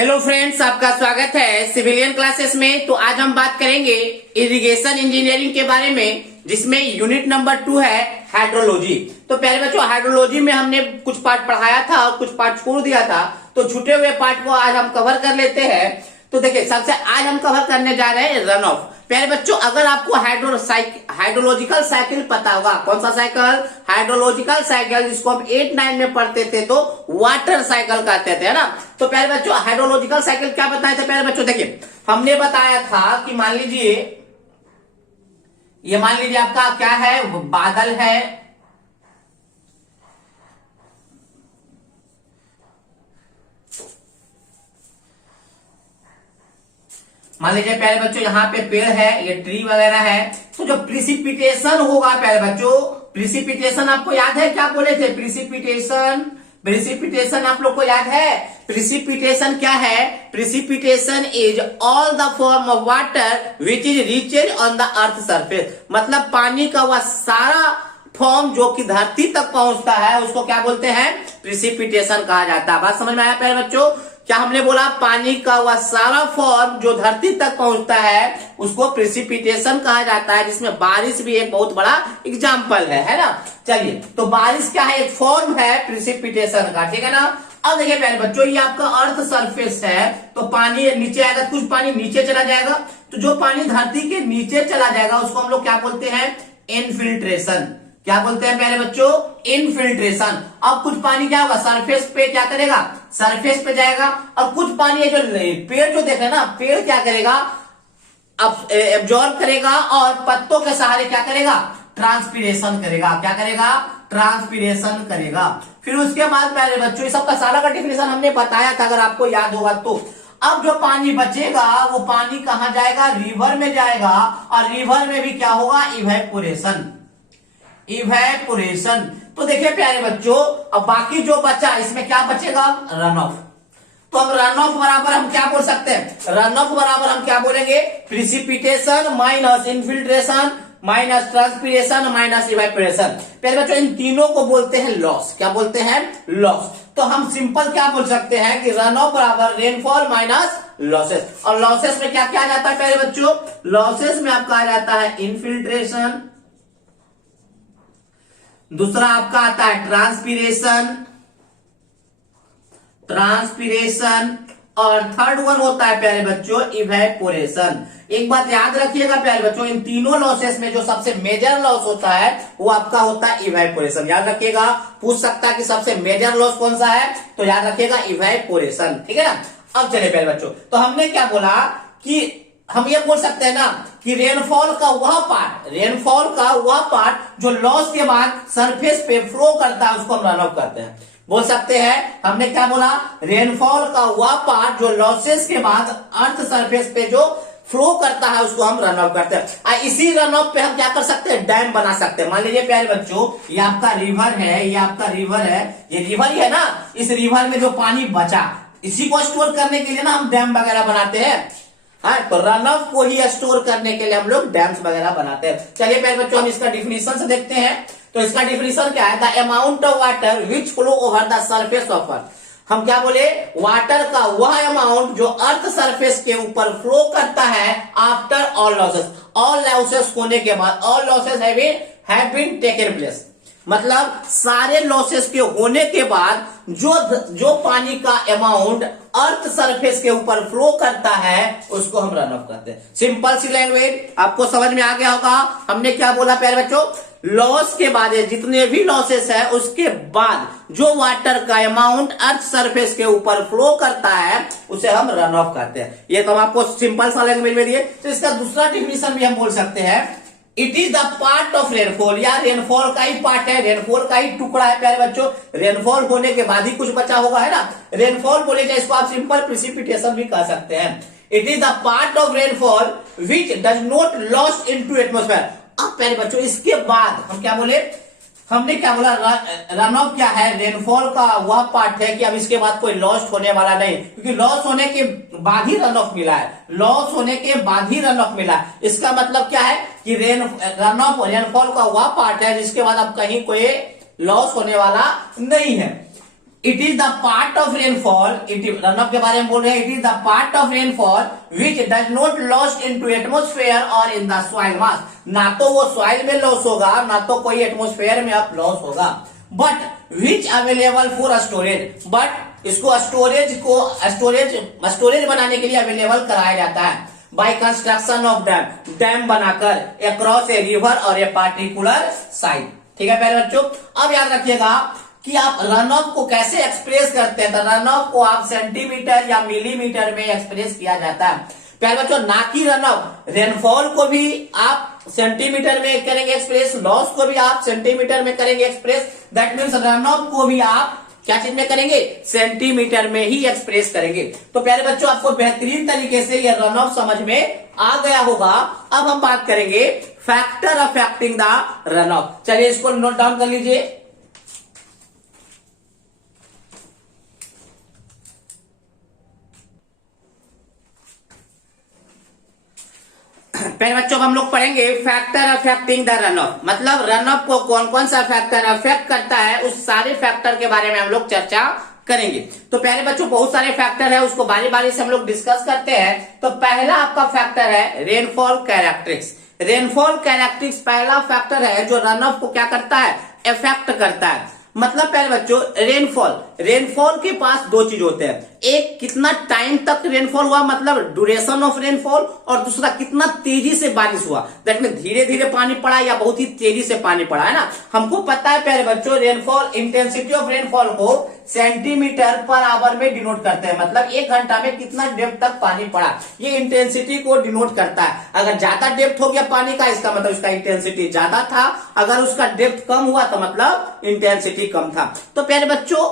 Hello friends, आपका स्वागत है सिविलियन क्लासेस में। तो आज हम बात करेंगे इरिगेशन इंजीनियरिंग के बारे में, जिसमें यूनिट नंबर 2 है हाइड्रोलॉजी। तो पहले बच्चों, हाइड्रोलॉजी में हमने कुछ पार्ट पढ़ाया था और कुछ पार्ट छोड़ दिया था, तो छूटे हुए पार्ट को आज हम कवर कर लेते हैं। तो देखिए, सबसे आज हम कवर करने जा रहे हैं रन ऑफ। पहले बच्चों, अगर आपको हाइड्रोलॉजिकल साइकिल पता होगा, कौन सा साइकिल? हाइड्रोलॉजिकल साइकिल, जिसको हम 8-9 में पढ़ते थे तो वाटर साइकिल कहते थे, है ना। तो पहले बच्चों, हाइड्रोलॉजिकल साइकिल क्या बताए थे? पहले बच्चों देखिए, हमने बताया था कि मान लीजिए आपका क्या है, बादल है, मान लीजिए पहले बच्चों यहाँ पे पेड़ है, ये ट्री वगैरह है। तो जो प्रिसिपिटेशन होगा पहले बच्चों, प्रिसिपिटेशन आपको याद है क्या बोले थे? प्रिसिपिटेशन आप लोग को याद है? प्रिसिपिटेशन क्या है? Precipitation is all the form of water which is reached on the earth surface. मतलब पानी का वह सारा फॉर्म जो कि धरती तक पहुंचता है, उसको क्या बोलते हैं? प्रिसिपिटेशन कहा जाता है। बात समझ में आया पहले बच्चों? क्या हमने बोला? पानी का वह सारा फॉर्म जो धरती तक पहुंचता है उसको प्रिसिपिटेशन कहा जाता है, जिसमें बारिश भी एक बहुत बड़ा एग्जाम्पल है ना। चलिए, तो बारिश क्या है? एक फॉर्म है प्रिसिपिटेशन का, ठीक है ना। अब देखिए पहले बच्चों, ये आपका अर्थ सरफेस है, तो पानी नीचे आएगा, कुछ पानी नीचे चला जाएगा। तो जो पानी धरती के नीचे चला जाएगा उसको हम लोग क्या बोलते हैं? इनफिल्ट्रेशन। क्या बोलते हैं पहले बच्चों? इनफिल्ट्रेशन। अब कुछ पानी क्या होगा? सरफेस पे क्या करेगा? सरफेस पे जाएगा। और कुछ पानी जो पेड़ जो देख रहे हैं ना, पेड़ क्या करेगा? अब एब्जॉर्ब करेगा और पत्तों के सहारे क्या करेगा? ट्रांसपीरेशन करेगा। क्या करेगा? ट्रांसपीरेशन करेगा। फिर उसके बाद पहले बच्चों, इस सबका सारा का डिफिनेशन हमने बताया था, अगर आपको याद होगा तो। अब जो पानी बचेगा वो पानी कहां जाएगा? रिवर में जाएगा। और रिवर में भी क्या होगा? इवेपोरेशन। इवेपोरेशन। तो देखिए प्यारे बच्चों, अब बाकी जो बचा, इसमें क्या बचेगा? Run of. तो अब रन ऑफ बराबर हम क्या बोल सकते हैं? रन ऑफ बराबर हम क्या बोलेंगे? Precipitation minus infiltration minus transpiration minus evaporation. पहले बच्चों, इन तीनों को बोलते हैं लॉस। क्या बोलते हैं? लॉस। तो हम सिंपल क्या बोल सकते हैं कि रन ऑफ बराबर रेनफॉल माइनस लॉसेस। और लॉसेस में क्या क्या आ जाता है पहले बच्चों? लॉसेस में आपका आ जाता है इनफिल्ट्रेशन, दूसरा आपका आता है ट्रांसपीरेशन, और थर्ड वन होता है प्यारे बच्चों इवेपोरेशन। एक बात याद रखिएगा प्यारे बच्चों, इन तीनों लॉसेस में जो सबसे मेजर लॉस होता है वो आपका होता है इवेपोरेशन। याद रखिएगा, पूछ सकता है कि सबसे मेजर लॉस कौन सा है, तो याद रखिएगा इवेपोरेशन, ठीक है ना। अब चलिए प्यारे बच्चों, तो हमने क्या बोला कि हम ये बोल सकते हैं ना कि रेनफॉल का वह पार्ट जो लॉस के बाद सरफेस पे फ्लो करता है उसको हम रन ऑफ करते हैं। बोल सकते हैं, हमने क्या बोला? रेनफॉल का वह पार्ट जो लॉसेस के बाद अर्थ सरफेस पे जो फ्लो करता है उसको हम रन ऑफ करते हैं। इसी रन ऑफ पे हम क्या कर सकते हैं? डैम बना सकते हैं। मान लीजिए प्यारे बच्चों, ये आपका रिवर है, ये रिवर ही है ना। इस रिवर में जो पानी बचा, इसी को स्टोर करने के लिए ना हम डैम वगैरह बनाते हैं। हाँ, तो रन ऑफ को ही स्टोर करने के लिए हम लोग डैम्स वगैरह बनाते हैं। चलिए पहले बच्चों, हम इसका डिफिनेशन से देखते हैं। तो इसका डिफिनेशन क्या है? The amount of water which flow over the surface of earth. हम क्या बोले? वाटर का वह अमाउंट जो अर्थ सरफेस के ऊपर फ्लो करता है आफ्टर ऑल लॉसेस होने के बाद। All losses have been taken place, मतलब सारे लॉसेस के होने के बाद जो पानी का अमाउंट अर्थ सरफेस के ऊपर फ्लो करता है उसको हम रन ऑफ करते हैं। सिंपल सी लैंग्वेज, आपको समझ में आ गया होगा। हमने क्या बोला प्यारे बच्चों? लॉस के बाद जितने भी लॉसेस है उसके बाद जो वाटर का अमाउंट अर्थ सरफेस के ऊपर फ्लो करता है उसे हम रन ऑफ करते हैं। ये तो हम आपको सिंपल सा लैंग्वेज में दिए। तो इसका दूसरा डिफिनेशन भी हम बोल सकते हैं, it is the part of rainfall. या रेनफॉल का ही पार्ट है, रेनफॉल का ही टुकड़ा है प्यारे बच्चों। रेनफॉल होने के बाद ही कुछ बचा होगा, है ना। रेनफॉल बोले जाए, इसको आप सिंपल प्रिसिपिटेशन भी कह सकते हैं। It is the part of rainfall which does not lost into atmosphere. अब प्यारे बच्चों, इसके बाद हम क्या बोले? हमने क्या बोला? रन ऑफ क्या है? रेनफॉल का वह पार्ट है कि अब इसके बाद कोई लॉस्ट होने वाला नहीं, क्योंकि लॉस होने के बाद ही रन ऑफ मिला है। लॉस होने के बाद ही रन ऑफ मिला है। इसका मतलब क्या है कि रेनफॉल का वह पार्ट है जिसके बाद अब कहीं कोई लॉस होने वाला नहीं है। It is the part of rainfall, run of के बारे में बोल रहे हैं, it is the part of rainfall which does not lost into atmosphere और इन द सॉइल मास। ना तो वो सॉइल में लॉस होगा, ना तो कोई एटमोस्फेयर में अब लॉस होगा, but which available for storage, but इसको स्टोरेज बनाने के लिए अवेलेबल कराया जाता है by construction of dam, dam बनाकर अक्रॉस ए रिवर और ए पार्टिकुलर साइट। ठीक है प्यारे बच्चों, अब याद रखिएगा कि आप रन ऑफ को कैसे एक्सप्रेस करते हैं। तो रन ऑफ को आप सेंटीमीटर या मिलीमीटर में एक्सप्रेस किया जाता है प्यारे बच्चों, ना कि रन ऑफ। रेनफॉल को भी आप सेंटीमीटर में करेंगे एक्सप्रेस, लॉस को भी आप सेंटीमीटर में करेंगे express, that means run of को भी आप क्या चीज में करेंगे, सेंटीमीटर में ही एक्सप्रेस करेंगे। तो प्यारे बच्चों आपको बेहतरीन तरीके से ये रन ऑफ समझ में आ गया होगा। अब हम बात करेंगे factor affecting the run of. चलिए इसको नोट डाउन कर लीजिए। पहले बच्चों हम लोग पढ़ेंगे factor affecting the run of, मतलब रन ऑफ को कौन कौन सा फैक्टर अफेक्ट करता है, उस सारे फैक्टर के बारे में हम लोग चर्चा करेंगे। तो पहले बच्चों बहुत सारे फैक्टर है, उसको बारी बारी से हम लोग डिस्कस करते हैं। तो पहला आपका फैक्टर है रेनफॉल कैरेक्टरिस्टिक्स। रेनफॉल कैरेक्टरिस्टिक्स पहला फैक्टर है जो रन ऑफ को क्या करता है, इफेक्ट करता है। मतलब पहले बच्चों रेनफॉल के पास दो चीज होते हैं, एक कितना टाइम तक रेनफॉल हुआ, मतलब ड्यूरेशन ऑफ रेनफॉल, और दूसरा कितना तेजी से बारिश हुआ। दैट मीन धीरे धीरे पानी पड़ा या बहुत ही तेजी से पानी पड़ा, है ना। हमको पता है प्यारे बच्चों रेनफॉल, इंटेंसिटी ऑफ रेनफॉल को सेंटीमीटर पर आवर में डिनोट करते हैं, मतलब एक घंटा में कितना डेप्थ तक पानी पड़ा, ये इंटेंसिटी को डिनोट करता है। अगर ज्यादा डेप्थ हो गया पानी का, इसका मतलब इसका इंटेंसिटी ज्यादा था, अगर उसका डेप्थ कम हुआ तो मतलब इंटेंसिटी कम था। तो प्यारे बच्चों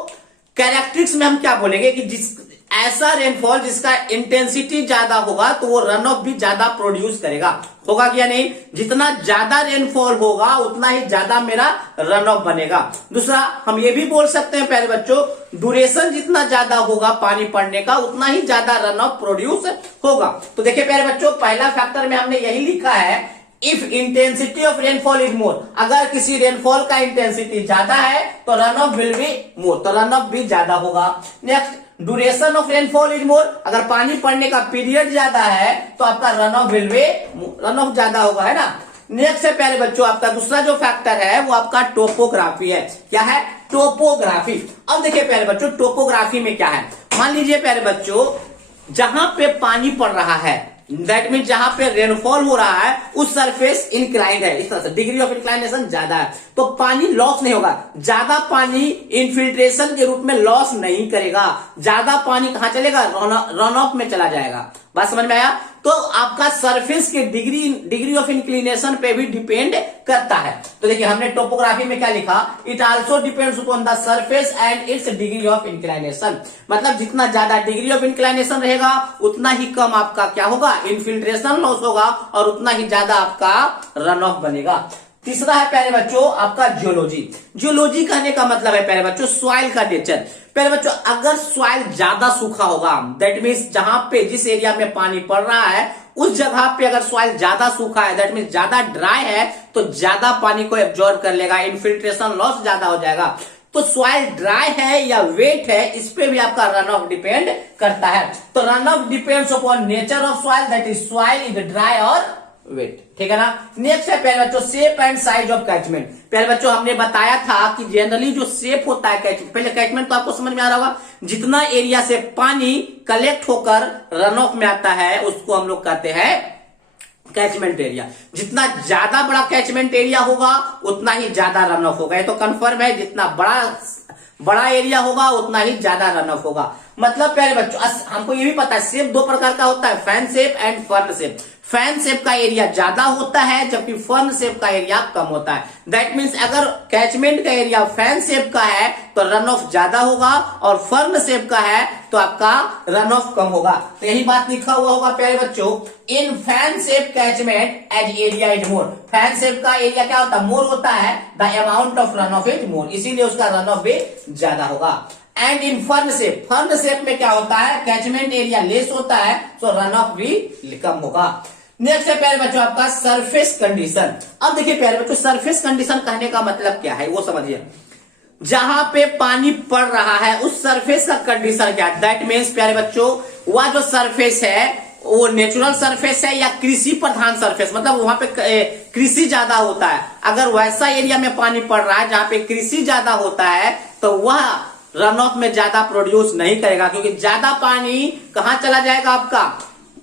कैरेक्टरिस्टिक्स में हम क्या बोलेंगे कि जिस ऐसा रेनफॉल जिसका इंटेंसिटी ज्यादा होगा तो वो रन ऑफ भी ज्यादा प्रोड्यूस करेगा, होगा क्या नहीं। जितना ज्यादा रेनफॉल होगा उतना ही ज्यादा मेरा रन ऑफ बनेगा। दूसरा हम ये भी बोल सकते हैं प्यारे बच्चों ड्यूरेशन जितना ज्यादा होगा पानी पड़ने का उतना ही ज्यादा रन ऑफ प्रोड्यूस होगा। तो देखिए प्यारे बच्चों पहला फैक्टर में हमने यही लिखा है if intensity of rainfall is more, अगर किसी रेनफॉल का इंटेंसिटी ज्यादा है तो run of will be more, तो रन ऑफ भी ज्यादा होगा। Next duration of rainfall is more, अगर पानी पड़ने का पीरियड ज्यादा है तो आपका run of will be run of ज्यादा होगा, है ना। नेक्स्ट है प्यारे बच्चों आपका दूसरा जो फैक्टर है वो आपका टोपोग्राफी है। क्या है, टोपोग्राफी। अब देखिए प्यारे बच्चों टोपोग्राफी में क्या है, मान लीजिए प्यारे बच्चों जहां पे पानी पड़ रहा है, दैट मीन जहां पे रेनफॉल हो रहा है उस सरफेस इंक्लाइंड है, इस तरह से डिग्री ऑफ इंक्लाइनेशन ज्यादा है, तो पानी लॉस नहीं होगा। ज्यादा पानी इन्फिल्ट्रेशन के रूप में लॉस नहीं करेगा, ज्यादा पानी कहां चलेगा, रन ऑफ में चला जाएगा। बात समझ में आया। तो आपका सरफेस के डिग्री ऑफ इंक्लिनेशन पे भी डिपेंड करता है। तो देखिए हमने टोपोग्राफी में क्या लिखा, it also depends upon the surface and it's degree of inclination, मतलब जितना ज्यादा डिग्री ऑफ इंक्लाइनेशन रहेगा उतना ही कम आपका क्या होगा, इन्फिल्ट्रेशन लॉस होगा, और उतना ही ज्यादा आपका रन ऑफ बनेगा। तीसरा है प्यारे बच्चों आपका जियोलॉजी। जियोलॉजी कहने का मतलब है प्यारे बच्चों सॉइल का नेचर। प्यारे बच्चों अगर सॉइल ज्यादा सूखा होगा, दैट मीन्स जहां पे जिस एरिया में पानी पड़ रहा है उस जगह पे अगर सॉइल ज्यादा सूखा है, दैट मीन्स ज्यादा ड्राई है, तो ज्यादा पानी को एब्जॉर्ब कर लेगा, इन्फिल्ट्रेशन लॉस ज्यादा हो जाएगा। तो सॉइल ड्राई है या वेट है, इस पे भी आपका रन ऑफ डिपेंड करता है। तो run off depends upon nature of soil, that is soil is dry और वेट, ठीक है ना। नेक्स्ट है प्यारे बच्चों shape and size of catchment. प्यारे बच्चों हमने बताया था कि जनरली जो शेप होता है कैचमेंट, पहले कैचमेंट तो आपको समझ में आ रहा होगा, जितना एरिया से पानी कलेक्ट होकर रन ऑफ में आता है उसको हम लोग कहते हैं कैचमेंट एरिया। जितना ज्यादा बड़ा कैचमेंट एरिया होगा उतना ही ज्यादा रन ऑफ होगा, ये तो कंफर्म है, जितना बड़ा एरिया होगा उतना ही ज्यादा रन ऑफ होगा। मतलब प्यारे बच्चों हमको ये भी पता है शेप दो प्रकार का होता है, fan shape and fern shape. Fan shape का एरिया ज्यादा होता है जबकि फर्न शेप का एरिया कम होता है। दैट मीन्स अगर कैचमेंट का एरिया फैन शेप का है तो रन ऑफ ज्यादा होगा, और फर्न शेप का है तो आपका रन ऑफ कम होगा। तो यही बात लिखा हुआ होगा प्यारे बच्चों, in fan shape catchment as area is more. Fan shape का एरिया क्या होता है, मोर होता है, the amount of run off is more, इसीलिए उसका रन ऑफ भी ज्यादा होगा। एंड इन फर्न शेप में क्या होता है, कैचमेंट एरिया लेस होता है, तो रन ऑफ भी कम होगा। नेक्स्ट है प्यारे बच्चों आपका सरफेस कंडीशन। अब देखिए प्यारे बच्चों सरफेस कंडीशन कहने का मतलब क्या है वो समझिए। जहां पे पानी पड़ रहा है उस सरफेस का कंडीशन क्या है? दैट मीन्स प्यारे बच्चों, वह जो सरफेस है वो नेचुरल सरफेस है या कृषि प्रधान सरफेस, मतलब वहां पे कृषि ज्यादा होता है। अगर वैसा एरिया में पानी पड़ रहा है जहां पे कृषि ज्यादा होता है तो वह रन ऑफ में ज्यादा प्रोड्यूस नहीं करेगा, क्योंकि ज्यादा पानी कहां चला जाएगा आपका,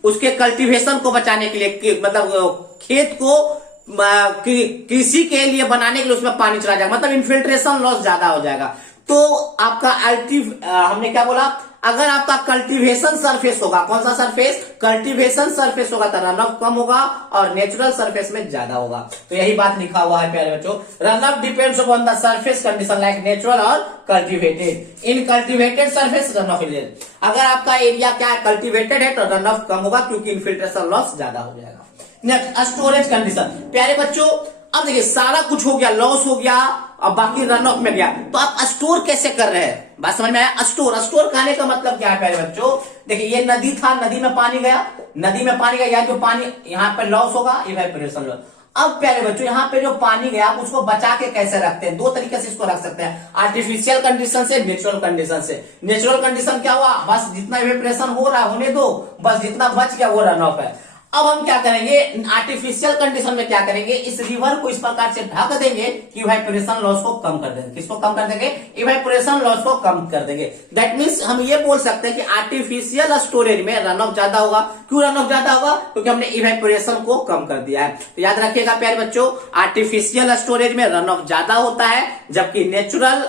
उसके कल्टीवेशन को बचाने के लिए, मतलब खेत को कृषि के लिए बनाने के लिए उसमें पानी चला जाएगा, मतलब इन्फिल्ट्रेशन लॉस ज्यादा हो जाएगा। तो आपका हमने क्या बोला, अगर आपका कल्टीवेशन सरफेस होगा, कौन सा सरफेस, कल्टीवेशन सरफेस होगा तो रन ऑफ कम होगा और नेचुरल सरफेस में ज्यादा होगा। तो यही बात लिखा हुआ है प्यारे बच्चों, run off depends upon the surface condition like natural और cultivated. In cultivated surface run off is, अगर आपका एरिया क्या है, कल्टीवेटेड है तो रन ऑफ कम होगा क्योंकि इन्फिल्ट्रेशन लॉस ज्यादा हो जाएगा। नेक्स्ट स्टोरेज कंडीशन, प्यारे बच्चों अब देखिए सारा कुछ हो गया, लॉस हो गया, अब बाकी रन ऑफ में गया, तो आप स्टोर कैसे कर रहे हैं, बात समझ में आया? स्टोर कहने का मतलब क्या है प्यारे बच्चों, देखिए ये नदी था, नदी में पानी गया, नदी में पानी गया, जो पानी यहाँ पे लॉस होगा, इवेपोरेशन लॉस। अब प्यारे बच्चों यहाँ पे जो पानी गया आप उसको बचा के कैसे रखते हैं, दो तरीके से इसको रख सकते हैं, आर्टिफिशियल कंडीशन से, नेचुरल कंडीशन से। नेचुरल कंडीशन क्या हुआ, बस जितना इवेपोरेशन हो रहा है होने दो, बस जितना बच गया वो रन ऑफ है। अब हम क्या करेंगे, आर्टिफिशियल कंडीशन में क्या करेंगे, इस रिवर को इस प्रकार से ढक देंगे कि इवेपोरेशन लॉस को कम कर देंगे। किसको कम कर देंगे, इवेपोरेशन लॉस को कम कर देंगे। दैट मीन्स हम ये बोल सकते हैं कि आर्टिफिशियल स्टोरेज में रन ऑफ ज्यादा होगा। क्यों रन ऑफ ज्यादा होगा, क्योंकि हमने इवेपोरेशन को कम कर दिया है। तो याद रखिएगा प्यारे बच्चों, आर्टिफिशियल स्टोरेज में रन ऑफ ज्यादा होता है, जबकि नेचुरल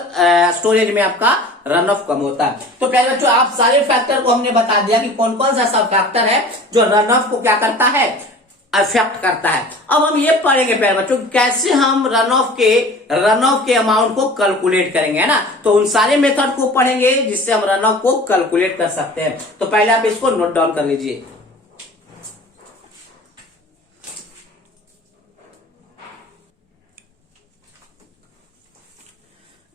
स्टोरेज में आपका रन ऑफ कम होता है। तो प्यारे बच्चों आप सारे फैक्टर को हमने बता दिया कि कौन कौन सा ऐसा फैक्टर है जो रन ऑफ को क्या करता है, अफेक्ट करता है। अब हम ये पढ़ेंगे प्यारे बच्चों कैसे हम रन ऑफ के अमाउंट को कैलकुलेट करेंगे, है ना। तो उन सारे मेथड को पढ़ेंगे जिससे हम रन ऑफ को कैलकुलेट कर सकते हैं। तो पहले आप इसको नोट डाउन कर लीजिए।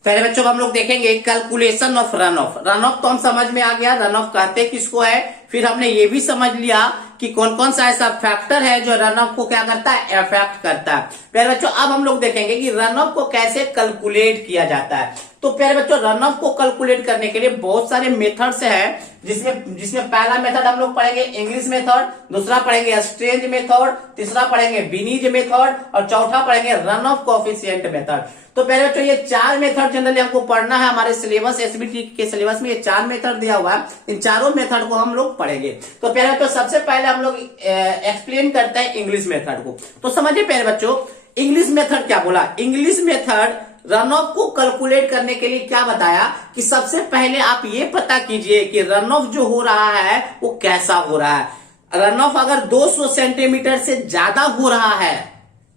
पहले बच्चों हम लोग देखेंगे calculation of run of. Run of तो हम समझ में आ गया, रन ऑफ कहते किसको है। फिर हमने ये भी समझ लिया कि कौन कौन सा ऐसा फैक्टर है जो रन ऑफ को क्या करता है, अफेक्ट करता है। प्यारे बच्चों अब हम लोग देखेंगे कि रन ऑफ को कैसे कैलकुलेट किया जाता है। तो प्यारे बच्चों रन ऑफ को कैलकुलेट करने के लिए बहुत सारे मेथड्स हैं, जिसमें पहला मेथड हम लोग पढ़ेंगे इंग्लिश मेथड, दूसरा पढ़ेंगे स्ट्रेंज मेथड, तीसरा पढ़ेंगे बिनीज मेथड और चौथा पढ़ेंगे रन ऑफ कोएफिशिएंट मेथड। तो प्यारे बच्चों ये चार मेथड जनरली हमको पढ़ना है, हमारे सिलेबस एसबीटी के सिलेबस में ये चार मेथड दिया हुआ है। इन चारों मेथड को हम लोग पढ़ेंगे। तो प्यारे बच्चों सबसे पहले हम लोग एक्सप्लेन करते हैं इंग्लिश मेथड को। तो समझिए प्यारे बच्चों इंग्लिश मेथड क्या बोला। इंग्लिश मेथड रन ऑफ को कैलकुलेट करने के लिए क्या बताया कि सबसे पहले आप ये पता कीजिए कि रन ऑफ जो हो रहा है वो कैसा हो रहा है। रन ऑफ अगर 200 सेंटीमीटर से ज्यादा हो रहा है,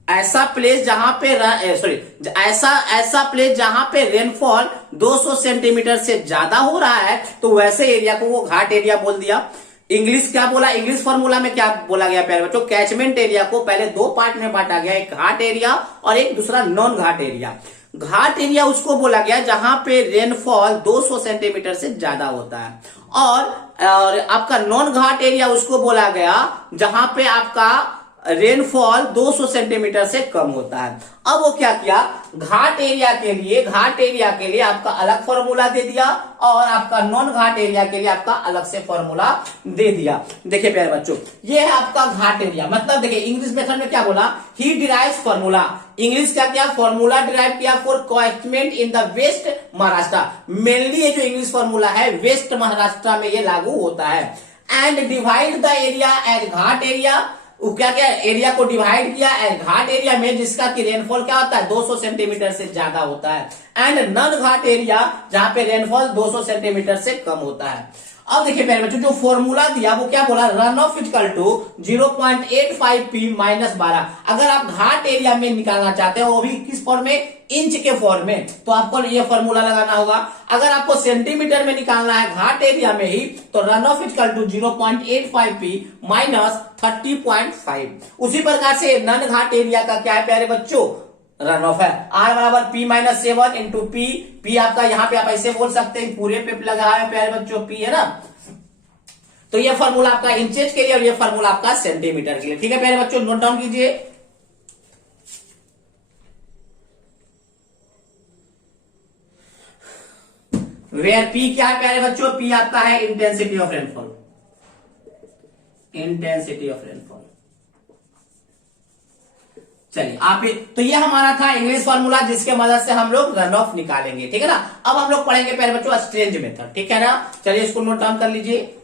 ऐसा प्लेस जहां पे ऐसा प्लेस जहां पे रेनफॉल 200 सेंटीमीटर से ज्यादा हो रहा है, तो वैसे एरिया को वो घाट एरिया बोल दिया। इंग्लिश क्या बोला, इंग्लिश फॉर्मूला में क्या बोला गया प्यारे बच्चों, कैचमेंट एरिया को पहले दो पार्ट में बांटा गया, एक घाट एरिया और एक दूसरा नॉन घाट एरिया। घाट एरिया उसको बोला गया जहां पे रेनफॉल 200 सेंटीमीटर से ज्यादा होता है, और आपका नॉन घाट एरिया उसको बोला गया जहां पे आपका रेनफॉल 200 सेंटीमीटर से कम होता है। अब वो क्या किया, घाट एरिया के लिए आपका अलग फॉर्मूला दे दिया और आपका नॉन घाट एरिया के लिए आपका अलग से फॉर्मूला दे दिया। देखिए प्यारे बच्चों ये है आपका घाट एरिया, मतलब देखिए इंग्लिश मेथड में क्या बोला, ही डिराइव्स फॉर्मूला। इंग्लिश क्या किया, फॉर्मूला डिराइव किया for catchment in the west Maharashtra. Mainly ये जो इंग्लिश फॉर्मूला है वेस्ट महाराष्ट्र में ये लागू होता है। And divide the area as ghat area, क्या क्या एरिया को डिवाइड किया एंड घाट एरिया में जिसका कि रेनफॉल क्या होता है 200 सेंटीमीटर से ज्यादा होता है, एंड नॉन घाट एरिया जहां पे रेनफॉल 200 सेंटीमीटर से कम होता है। अब देखिए मेरे बच्चों जो फॉर्मूला दिया वो क्या बोला, run off equal to 0.85 P minus 12। अगर आप घाट एरिया में निकालना चाहते हो वो भी किस फॉर्म में, इंच के फॉर्म में, तो आपको ये फॉर्मूला लगाना होगा। अगर आपको सेंटीमीटर में निकालना है घाट एरिया में ही, तो run off equal to 0.85 P minus 30.5। उसी प्रकार से नन घाट एरिया का क्या है प्यारे बच्चों, रन ऑफ है R बराबर P माइनस 7 इंटू पी आपका यहाँ पे आप ऐसे बोल सकते हैं, पूरे पे लगा है प्यारे बच्चों P है ना। तो ये फॉर्मूला आपका इंचेज के लिए और ये फॉर्मूला आपका सेंटीमीटर के लिए। ठीक है प्यारे बच्चों नोट डाउन कीजिए। वेयर पी क्या है प्यारे बच्चों, पी आपका है intensity of rainfall, intensity of rainfall. चलिए आप तो ये हमारा था इंग्लिश फॉर्मूला जिसके मदद से हम लोग रन ऑफ निकालेंगे, ठीक है ना। अब हम लोग पढ़ेंगे प्यारे बच्चों स्ट्रेंज मेथड, ठीक है ना। चलिए इसको नोट डाउन कर लीजिए।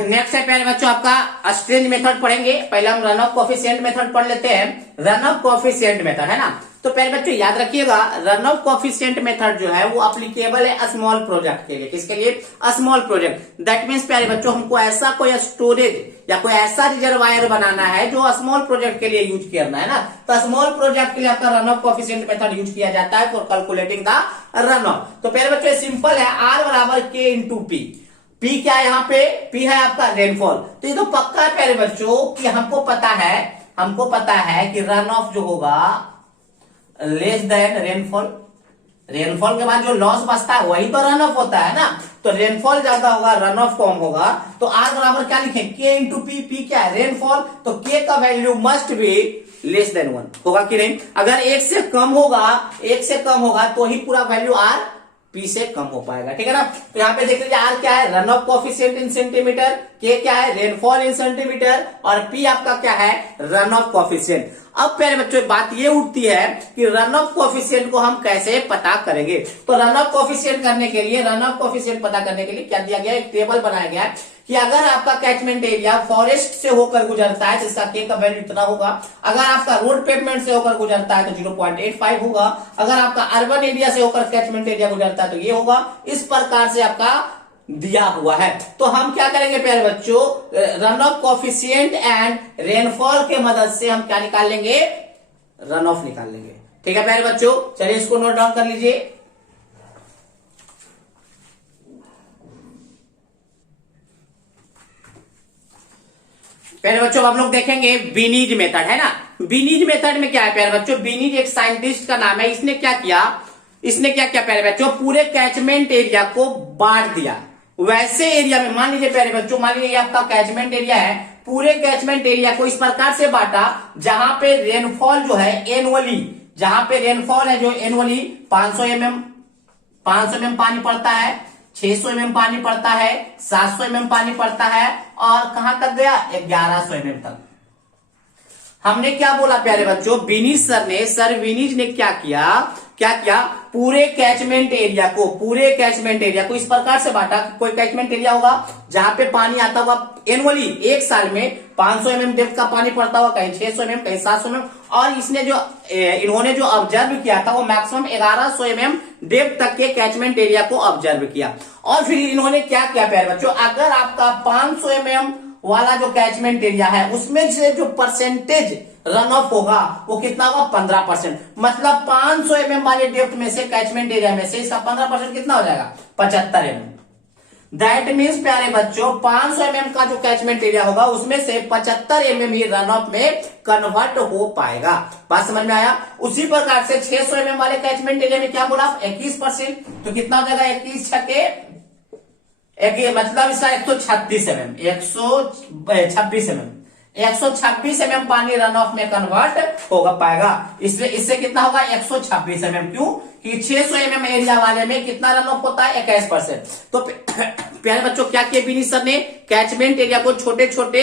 नेक्स्ट है प्यारे बच्चों आपका स्ट्रेंज मेथड पढ़ेंगे। पहले हम रन ऑफ कोफिशिएंट मेथड पढ़ लेते हैं। रन ऑफ कोफिशिएंट मेथड है ना, तो प्यारे बच्चों याद रखिएगा रन ऑफ कोफिशिएंट मेथड जो है वो एप्लीकेबल है स्मॉल प्रोजेक्ट के लिए। किसके लिए, स्मॉल प्रोजेक्ट। दैट मीन्स प्यारे बच्चों हमको ऐसा कोई स्टोरेज या कोई ऐसा रिजर्वायर बनाना है जो स्मॉल प्रोजेक्ट के लिए यूज करना है ना, तो स्मॉल प्रोजेक्ट के लिए आपका run of coefficient method use किया जाता है for calculating the run of. तो प्यारे बच्चों सिंपल है, आर बराबर के इंटू पी। पी क्या है यहाँ पे, पी है आपका रेनफॉल। तो ये तो पक्का है प्यारे बच्चों कि हमको पता है कि रन ऑफ जो होगा लेस देन रेनफॉल। रेनफॉल के बाद जो लॉस बचता है वही तो रन ऑफ होता है ना। तो रेनफॉल ज्यादा होगा, रन ऑफ कम होगा। तो आर बराबर क्या लिखें, के इंटू पी। पी क्या है, रेनफॉल। तो के का value must be less than 1 होगा कि नहीं। अगर एक से कम होगा तो ही पूरा वैल्यू आर पी से कम हो पाएगा, ठीक है ना। तो यहाँ पे देख लीजिए आर क्या है, run of coefficient in centimetre, के क्या है, रेनफॉल इन सेंटीमीटर, और पी आपका क्या है, रन ऑफ कोफिशिएंट। अब प्यारे बच्चों बात ये उठती है कि रन ऑफ कोफिशिएंट को हम कैसे पता करेंगे। तो रन ऑफ कोफिशिएंट करने के लिए, रन ऑफ कोफिशिएंट पता करने के लिए क्या दिया गया, एक टेबल बनाया गया है कि अगर आपका कैचमेंट एरिया फॉरेस्ट से होकर गुजरता है तो इसका के का वैल्यू इतना होगा। अगर आपका रोड पेवमेंट से होकर गुजरता है तो 0.85 होगा। अगर आपका अर्बन एरिया से होकर कैचमेंट एरिया गुजरता है तो ये होगा। इस प्रकार से आपका दिया हुआ है। तो हम क्या करेंगे प्यारे बच्चों, run of coefficient and rainfall के मदद से हम क्या निकाल लेंगे, रन ऑफ निकाल लेंगे, ठीक है प्यारे बच्चों। चलिए इसको नोट डाउन कर लीजिए। प्यारे बच्चों हम लोग देखेंगे बीनीज मेथड, है ना। बीनीज मेथड में क्या है प्यारे बच्चों, बीनीज एक साइंटिस्ट का नाम है। इसने क्या किया प्यारे बच्चों, पूरे कैचमेंट एरिया को बांट दिया। वैसे एरिया में मान लीजिए प्यारे बच्चों, मान लीजिए आपका कैचमेंट एरिया है, पूरे कैचमेंट एरिया को इस प्रकार से बांटा जहां पे रेनफॉल जो है एनुअली, जहां पे रेनफॉल है जो एनुअली 500 mm पानी पड़ता है, 600 mm पानी पड़ता है, 700 mm पानी पड़ता है, और कहां तक गया 1100 mm तक। हमने क्या बोला प्यारे बच्चों, सर विनीज ने क्या किया, पूरे कैचमेंट एरिया को इस प्रकार से बांटा कि कोई कैचमेंट एरिया होगा जहां पे पानी आता होगा एनुअली, एक साल में 500 mm डेप्थ का पानी पड़ता होगा, कहीं 600 mm, कहीं 700 mm, और इन्होंने जो ऑब्जर्व किया था वो मैक्सिमम 1100 mm डेप्थ तक के कैचमेंट एरिया को ऑब्जर्व किया। और फिर इन्होंने क्या किया प्यारे बच्चों, अगर आपका 500 mm वाला जो कैचमेंट एरिया है उसमें से जो परसेंटेज रन ऑफ होगा वो कितना होगा, 15%। मतलब 500 mm वाले डेप्थ में से, कैचमेंट एरिया में से इसका 15% कितना हो जाएगा, 75 mm। दैट मीन्स प्यारे बच्चों 500 mm का जो कैचमेंट एरिया होगा उसमें से 75 mm ही रन ऑफ में कन्वर्ट हो पाएगा। बात समझ में आया। उसी प्रकार से 600 mm वाले कैचमेंट एरिया में क्या बोला, 21%। तो कितना हो जाएगा, 21 छक्के मतलब इसका 136 mm, 126 mm पानी रन ऑफ में कन्वर्ट होगा पाएगा। इससे कितना होगा, 126 mm। क्यों कि 600 mm एरिया वाले में कितना रन ऑफ होता है, 21%। तो प्यारे बच्चों क्या किया बीनी सर ने, कैचमेंट एरिया को छोटे छोटे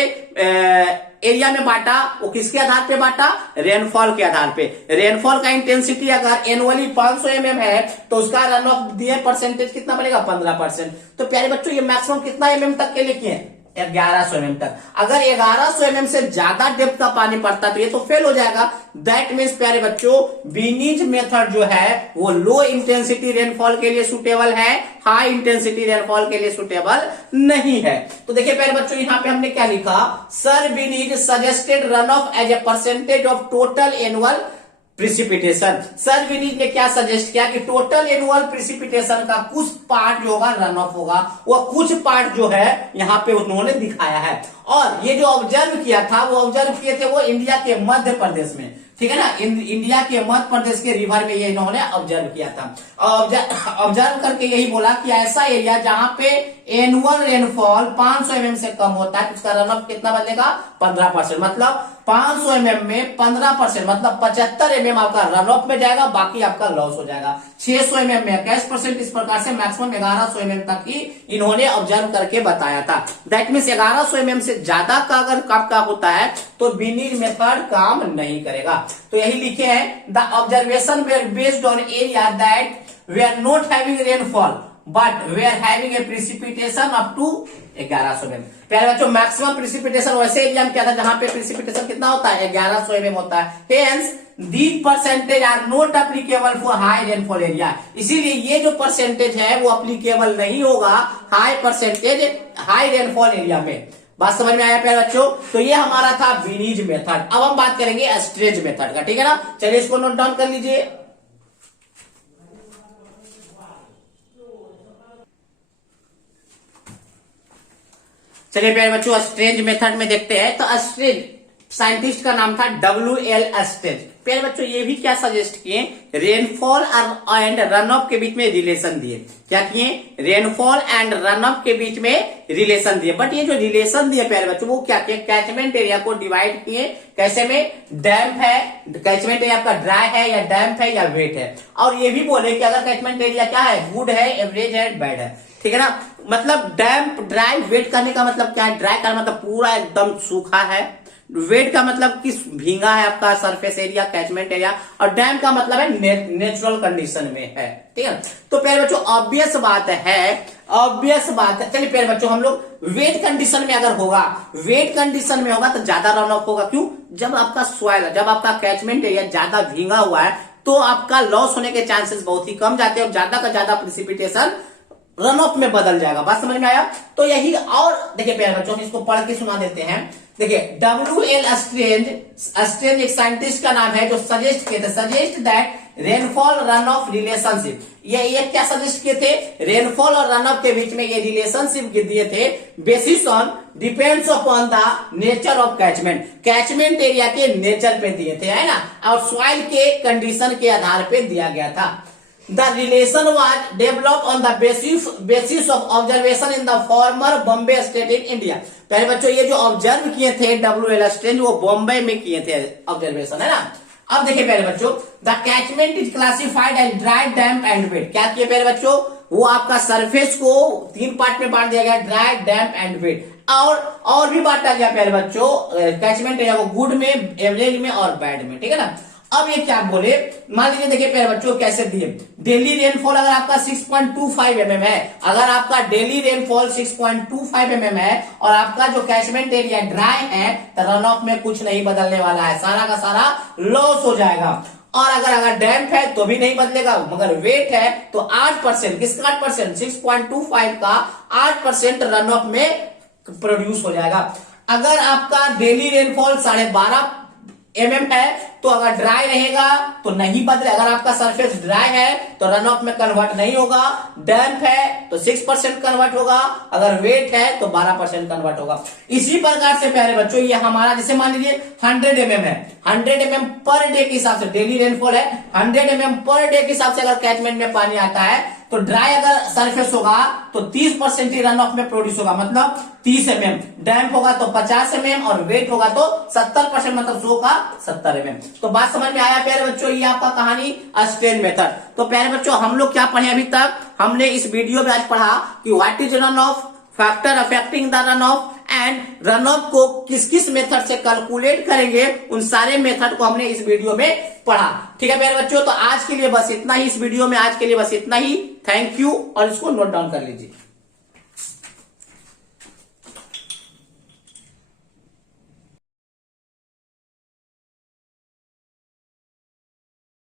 एरिया में बांटा। वो किसके आधार पे बांटा, रेनफॉल के आधार पे। रेनफॉल का इंटेंसिटी अगर एनुअली 500 mm है तो उसका रन ऑफ दिए परसेंटेज कितना बनेगा, 15%। तो प्यारे बच्चों ये मैक्सिमम कितना mm तक के लिए किए, 1100 mm तक। अगर 1100 mm से ज्यादा डेप्थ का पानी पड़ता तो ये तो फेल हो जाएगा। दैट मीन्स प्यारे बच्चों बीनीज मेथड जो है वो लो इंटेंसिटी रेनफॉल के लिए सुटेबल है, हाई इंटेंसिटी रेनफॉल के लिए सुटेबल नहीं है। तो देखिए प्यारे बच्चों यहाँ पे हमने क्या लिखा, sir Binnie's suggested run off as a percentage of total annual precipitation. Sir Binnie's ने क्या सजेस्ट किया कि टोटल एनुअल प्रिसिपिटेशन का कुछ पार्ट जो होगा रन ऑफ होगा, वो कुछ पार्ट जो है यहाँ पे उन्होंने दिखाया है। और ये जो ऑब्जर्व किया था वो ऑब्जर्व किए थे वो इंडिया के मध्य प्रदेश में। ठीक है ना। इंडिया के मध्य प्रदेश के रिवर में ये इन्होंने ऑब्जर्व किया था। ऑब्जर्व करके यही बोला कि ऐसा एरिया जहां पे एनुअल रेनफॉल 500 mm से कम होता है, उसका रन ऑफ कितना बदलेगा 15%। मतलब 500 mm में 15% मतलब 75 mm आपका रन ऑफ में जाएगा, बाकी आपका लॉस हो जाएगा। 600 mm में 21%, इस प्रकार से मैक्सिमम 1100 mm तक ही इन्होंने ऑब्जर्व करके बताया था। दैट मीन्स 1100 mm से ज्यादा का अगर का होता है तो बीनीज मेथड काम नहीं करेगा। तो यही लिखे हैं, the observation were based on area that we are not having rainfall but we are having a precipitation up to 1100 mm। प्यारे बच्चों, मैक्सिमम प्रिसिपिटेशन वैसे एरिया में क्या था जहां पे प्रिसिपिटेशन कितना होता है 1100 mm होता है। Hence these percentage are not applicable for high rainfall area. इसीलिए ये जो परसेंटेज है वो अप्लीकेबल नहीं होगा हाई रेनफॉल एरिया में। बात समझ में आया प्यारे बच्चों। तो ये हमारा था बीनीज मेथड। अब हम बात करेंगे एस्ट्रेज मेथड का, ठीक है ना। चलिए इसको नोट डाउन कर लीजिए। चलिए प्यारे बच्चों, एस्ट्रेज मेथड में देखते हैं। तो एस्ट्रेज साइंटिस्ट का नाम था WL एस्ट्रेज। प्यारे बच्चों, ये भी क्या सजेस्ट किए, रेनफॉल एंड रन ऑफ के बीच में रिलेशन दिए। क्या किए, रेनफॉल एंड रन ऑफ के बीच में रिलेशन दिए। बट ये जो रिलेशन दिए प्यारे बच्चों, वो क्या किए, कैचमेंट एरिया को डिवाइड किए। कैसे में, डैम्प है, कैचमेंट एरिया आपका ड्राई है या डैम्प है या वेट है। और ये भी बोले कि अगर कैचमेंट एरिया क्या है, गुड है, एवरेज है, बैड है, ठीक है ना। मतलब डैम्प, ड्राई, वेट करने का मतलब क्या है, ड्राई का मतलब पूरा एकदम सूखा है, वेट का मतलब कि भींगा है आपका सरफेस एरिया, कैचमेंट एरिया, और डैम का मतलब है नेचुरल कंडीशन में है, ठीक है। तो प्यारे बच्चों ऑब्वियस बात है। चलिए प्यारे बच्चों, हम लोग वेट कंडीशन में अगर होगा, वेट कंडीशन में होगा तो ज्यादा रन ऑफ होगा। क्यों, जब आपका सॉइल, जब आपका कैचमेंट एरिया ज्यादा भींगा हुआ है तो आपका लॉस होने के चांसेस बहुत ही कम जाते हैं और ज्यादा का ज्यादा प्रिसिपिटेशन रन ऑफ में बदल जाएगा। बात समझ में आया। तो यही, और देखिए प्यारे बच्चों, हम इसको पढ़ के सुना देते हैं। देखिए WL एस्ट्रेज एक साइंटिस्ट का नाम है जो सजेस्ट किए थे, suggest that rainfall run of relationship. ये क्या सजेस्ट किए थे, रेनफॉल और रन ऑफ के बीच में ये रिलेशनशिप दिए थे। Basis on depends upon the nature of catchment area के नेचर पे दिए थे, है ना, और सॉइल के कंडीशन के आधार पे दिया गया था। The relation was developed on the basis of observation in the former Bombay State in India। पहले बच्चों, ये जो ऑब्जर्व किए थे WL एस्ट्रेज, वो बॉम्बे में किए थे ऑब्जर्वेशन, है ना। अब देखिए पहले बच्चों, the catchment is classified as dry, damp and wet. क्या किए पहले बच्चों, वो आपका सरफेस को 3 पार्ट में बांट दिया गया, ड्राई, डैम्प एंड वेट। और भी बांटा गया पहले बच्चों कैचमेंट एरिया को, गुड में, एवरेज में और बैड में, ठीक है ना। अब ये क्या बोले, मान लीजिए देखिए प्यारे बच्चों कैसे दिए, डेली रेनफॉल अगर आपका 6.25 mm है, अगर आपका डेली रेनफॉल 6.25 mm है और आपका जो कैचमेंट एरिया ड्राई है तो रन ऑफ में कुछ नहीं बदलने वाला है, सारा का सारा लॉस हो जाएगा। और अगर डैम्प है तो भी नहीं बदलेगा, मगर वेट है तो 8%, किसका 8%, 6.25 का 8% रन ऑफ में प्रोड्यूस हो जाएगा। अगर आपका डेली रेनफॉल 12.5 mm है तो अगर ड्राई रहेगा तो नहीं बदले, अगर आपका सरफेस ड्राई है तो रन ऑफ में कन्वर्ट नहीं होगा, डैम्प है तो 6% कन्वर्ट होगा, अगर वेट है तो 12% कन्वर्ट होगा। इसी प्रकार से प्यारे बच्चों, ये हमारा जैसे मान लीजिए 100 mm है, 100 mm पर डे के हिसाब से डेली रेनफॉल है, 100 mm पर डे के हिसाब से अगर कैचमेंट में पानी आता है तो ड्राई अगर सरफेस होगा तो 30% ही रन ऑफ में प्रोड्यूस होगा, मतलब 30 mm, डैम्प होगा तो 50 mm और वेट होगा तो 70%, मतलब 100 का 70 mm। तो बात समझ में आया प्यारे बच्चों, ये आपका कहानी एस्ट्रेज मेथड। तो प्यारे बच्चों, हम लोग क्या पढ़े अभी तक, हमने इस वीडियो में आज पढ़ा कि what is run of, factor affecting the run of and run of को किस किस मेथड से कैलकुलेट करेंगे, उन सारे मेथड को हमने इस वीडियो में पढ़ा। ठीक है प्यारे बच्चों, तो आज के लिए बस इतना ही, इस वीडियो में आज के लिए बस इतना ही। थैंक यू, और इसको नोट डाउन कर लीजिए।